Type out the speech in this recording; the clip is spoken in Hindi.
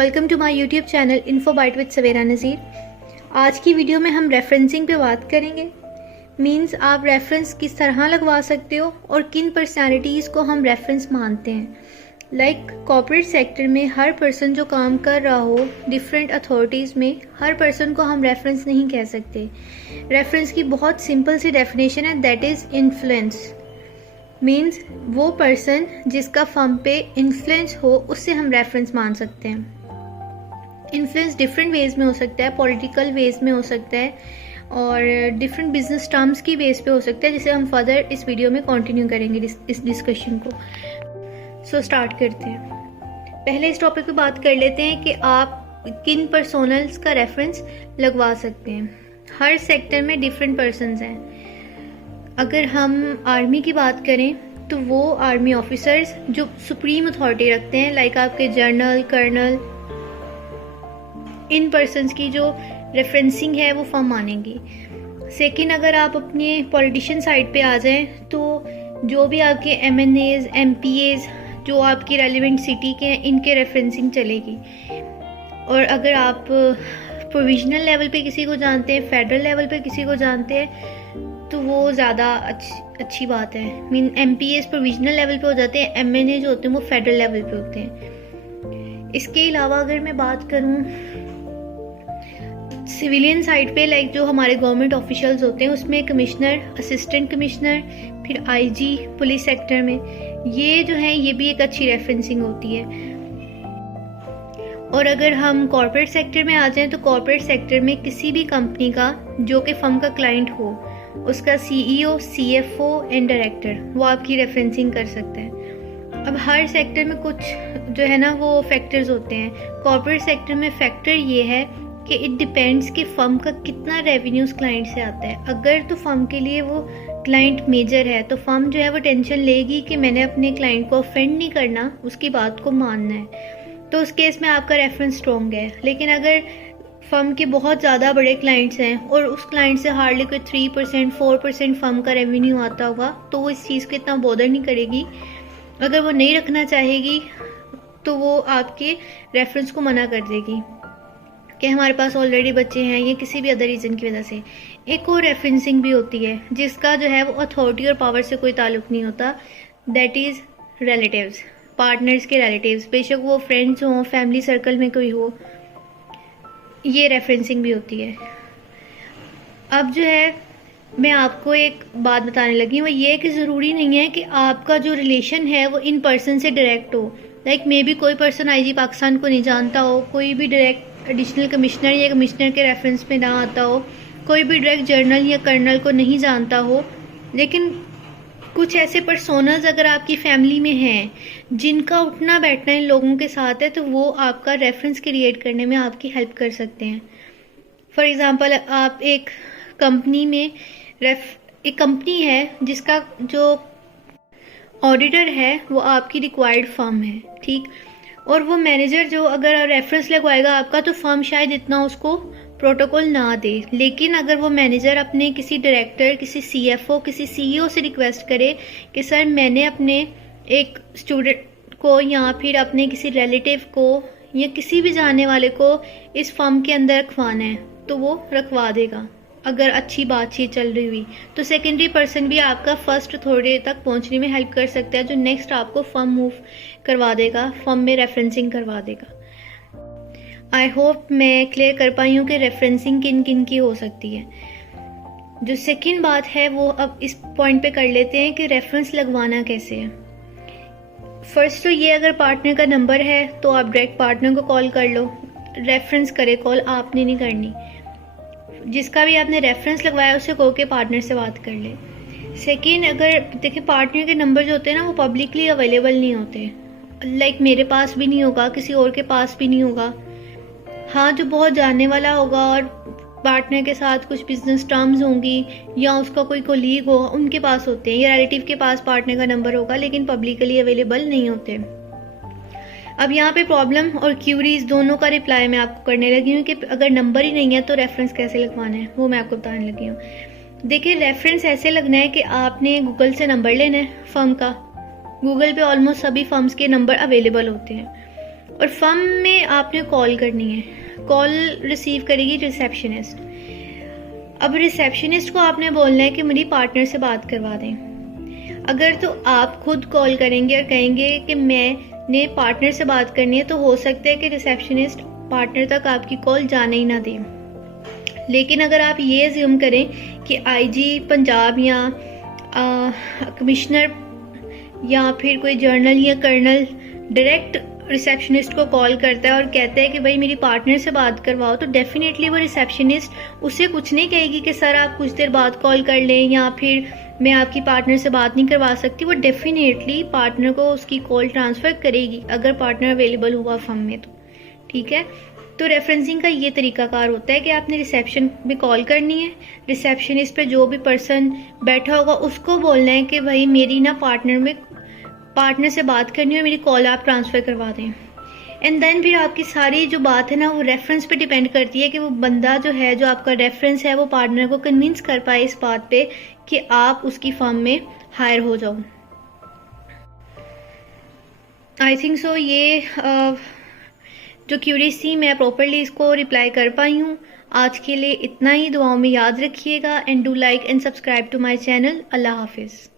Welcome to my YouTube channel info byte with Savera Nazir. आज की वीडियो में हम रेफरेंसिंग पे बात करेंगे। मींस आप रेफरेंस किस तरह लगवा सकते हो और किन पर्सनालिटीज़ को हम रेफरेंस मानते हैं। लाइक कॉर्पोरेट सेक्टर में हर पर्सन जो काम कर रहा हो, डिफरेंट अथॉरिटीज़ में हर पर्सन को हम रेफरेंस नहीं कह सकते। रेफरेंस की बहुत सिंपल सी डेफिनेशन है, दैट इज़ इन्फ्लुएंस। मीन्स वो पर्सन जिसका फर्म पे इन्फ्लुएंस हो उससे हम रेफरेंस मान सकते हैं। इन्फ्लुएंस डिफरेंट वेज में हो सकता है, पॉलिटिकल वेज में हो सकता है और डिफरेंट बिजनेस टर्म्स की बेस पे हो सकता है, जिसे हम फर्दर इस वीडियो में कंटिन्यू करेंगे इस डिस्कशन को। सो स्टार्ट करते हैं। पहले इस टॉपिक पे बात कर लेते हैं कि आप किन पर्सोनल्स का रेफरेंस लगवा सकते हैं। हर सेक्टर में डिफरेंट पर्सनस हैं। अगर हम आर्मी की बात करें तो वो आर्मी ऑफिसर्स जो सुप्रीम अथॉरिटी रखते हैं, लाइक आपके जनरल, कर्नल, इन पर्सनस की जो रेफरेंसिंग है वो फर्म मानेंगी। सेकंड, अगर आप अपने पॉलिटिशियन साइड पे आ जाएं तो जो भी आपके MNAs, MPAs जो आपकी रेलिवेंट सिटी के हैं, इनके रेफरेंसिंग चलेगी। और अगर आप प्रोविजनल लेवल पे किसी को जानते हैं, फेडरल लेवल पे किसी को जानते हैं, तो वो ज़्यादा अच्छी बात है। मीन MPAs प्रोविजनल लेवल पे हो जाते हैं, MNA जो होते हैं वो फेडरल लेवल पे होते हैं। इसके अलावा अगर मैं बात करूँ सिविलियन साइड पे, लाइक जो हमारे गवर्नमेंट ऑफिशियल्स होते हैं उसमें कमिश्नर, असिस्टेंट कमिश्नर, फिर IG पुलिस सेक्टर में, ये जो है ये भी एक अच्छी रेफरेंसिंग होती है। और अगर हम कॉर्पोरेट सेक्टर में आ जाएं तो कॉर्पोरेट सेक्टर में किसी भी कंपनी का जो कि फर्म का क्लाइंट हो, उसका CEO, CFO एंड डायरेक्टर वो आपकी रेफरेंसिंग कर सकते हैं। अब हर सेक्टर में कुछ जो है ना वो फैक्टर्स होते हैं। कॉर्पोरेट सेक्टर में फैक्टर ये है कि इट डिपेंड्स कि फर्म का कितना रेवेन्यूज क्लाइंट से आता है। अगर तो फर्म के लिए वो क्लाइंट मेजर है तो फर्म जो है वो टेंशन लेगी कि मैंने अपने क्लाइंट को ऑफेंड नहीं करना, उसकी बात को मानना है, तो उस केस में आपका रेफरेंस स्ट्रॉन्ग है। लेकिन अगर फर्म के बहुत ज़्यादा बड़े क्लाइंट्स हैं और उस क्लाइंट से हार्डली कोई 3%, 4% फर्म का रेवेन्यू आता होगा, तो वो इस चीज़ को इतना बॉदर नहीं करेगी। अगर वो नहीं रखना चाहेगी तो वो आपके रेफरेंस को मना कर देगी कि हमारे पास ऑलरेडी बच्चे हैं या किसी भी अदर रीज़न की वजह से। एक और रेफरेंसिंग भी होती है जिसका जो है वो अथॉरिटी और पावर से कोई ताल्लुक नहीं होता, दैट इज़ रिलेटिव्स, पार्टनर्स के रिलेटिव्स, बेशक वो फ्रेंड्स हों, फैमिली सर्कल में कोई हो, ये रेफरेंसिंग भी होती है। अब जो है मैं आपको एक बात बताने लगी हूँ, वो ये कि ज़रूरी नहीं है कि आपका जो रिलेशन है वो इन पर्सन से डायरेक्ट हो। लाइक मे बी कोई पर्सन IG पाकिस्तान को नहीं जानता हो, कोई भी डायरेक्ट एडिशनल कमिश्नर या कमिश्नर के रेफरेंस में ना आता हो, कोई भी डायरेक्ट जनरल या कर्नल को नहीं जानता हो, लेकिन कुछ ऐसे पर्सोनल्स अगर आपकी फैमिली में हैं जिनका उठना बैठना इन लोगों के साथ है, तो वो आपका रेफरेंस क्रिएट करने में आपकी हेल्प कर सकते हैं। फॉर एग्जांपल, आप एक कंपनी में एक कंपनी है जिसका जो ऑडिटर है वो आपकी रिक्वायर्ड फर्म है, ठीक, और वो मैनेजर जो अगर रेफरेंस लगवाएगा आपका, तो फर्म शायद इतना उसको प्रोटोकॉल ना दे। लेकिन अगर वो मैनेजर अपने किसी डायरेक्टर, किसी CFO, किसी CEO से रिक्वेस्ट करे कि सर मैंने अपने एक स्टूडेंट को या फिर अपने किसी रिलेटिव को या किसी भी जानने वाले को इस फर्म के अंदर रखवाना है, तो वो रखवा देगा अगर अच्छी बातचीत चल रही हुई। तो सेकेंडरी पर्सन भी आपका फर्स्ट अथॉरिटी तक पहुंचने में हेल्प कर सकता है, जो नेक्स्ट आपको फर्म मूव करवा देगा, फर्म में रेफरेंसिंग करवा देगा। आई होप मैं क्लियर कर पाई हूँ कि रेफरेंसिंग किन किन की हो सकती है। जो सेकंड बात है वो अब इस पॉइंट पे कर लेते हैं कि रेफरेंस लगवाना कैसे है। फर्स्ट तो ये, अगर पार्टनर का नंबर है तो आप डायरेक्ट पार्टनर को कॉल कर लो, रेफरेंस करे कॉल, आपने नहीं करनी। जिसका भी आपने रेफरेंस लगवाया उससे कहो के पार्टनर से बात कर ले। सेकेंड, अगर देखिए पार्टनर के नंबर जो होते हैं ना वो पब्लिकली अवेलेबल नहीं होते। लाइक मेरे पास भी नहीं होगा, किसी और के पास भी नहीं होगा। हाँ, जो बहुत जानने वाला होगा और पार्टनर के साथ कुछ बिजनेस टर्म्स होंगी या उसका कोई कोलीग हो, उनके पास होते हैं, या रिलेटिव के पास पार्टनर का नंबर होगा, लेकिन पब्लिकली अवेलेबल नहीं होते। अब यहाँ पे प्रॉब्लम और क्यूरीज दोनों का रिप्लाई मैं आपको करने लगी हूँ कि अगर नंबर ही नहीं है तो रेफरेंस कैसे लगवाना है, वो मैं आपको बताने लगी हूँ। देखिए, रेफरेंस ऐसे लगना है कि आपने गूगल से नंबर लेना है फर्म का। गूगल पे ऑलमोस्ट सभी फर्म्स के नंबर अवेलेबल होते हैं और फर्म में आपने कॉल करनी है। कॉल रिसीव करेगी रिसेप्शनिस्ट। अब रिसेप्शनिस्ट को आपने बोलना है कि मेरी पार्टनर से बात करवा दें। अगर तो आप खुद कॉल करेंगे और कहेंगे कि मैंने पार्टनर से बात करनी है, तो हो सकता है कि रिसेप्शनिस्ट पार्टनर तक आपकी कॉल जाने ही ना दे। लेकिन अगर आप ये अज्यूम करें कि आईजी पंजाब या कमिश्नर या फिर कोई जर्नल या कर्नल डायरेक्ट रिसेप्शनिस्ट को कॉल करता है और कहता है कि भाई मेरी पार्टनर से बात करवाओ, तो डेफिनेटली वो रिसेप्शनिस्ट उससे कुछ नहीं कहेगी कि सर आप कुछ देर बाद कॉल कर लें या फिर मैं आपकी पार्टनर से बात नहीं करवा सकती। वो डेफिनेटली पार्टनर को उसकी कॉल ट्रांसफ़र करेगी अगर पार्टनर अवेलेबल हुआ फर्म में तो। ठीक है, तो रेफरेंसिंग का ये तरीकाकार होता है कि आपने रिसेप्शन में कॉल करनी है, रिसेप्शनिस्ट पे जो भी पर्सन बैठा होगा उसको बोलना है कि भाई मेरी ना पार्टनर से बात करनी है और मेरी कॉल आप ट्रांसफ़र करवा दें। एंड देन फिर आपकी सारी जो बात है ना वो रेफरेंस पे डिपेंड करती है कि वो बंदा जो है, जो आपका रेफरेंस है, वो पार्टनर को कन्विंस कर पाए इस बात पे कि आप उसकी फर्म में हायर हो जाओ। आई थिंक सो ये जो क्यूरीज थी मैं प्रॉपरली इसको रिप्लाई कर पाई हूँ। आज के लिए इतना ही। दुआओं में याद रखिएगा and do like and subscribe to my channel. अल्लाह हाफिज़।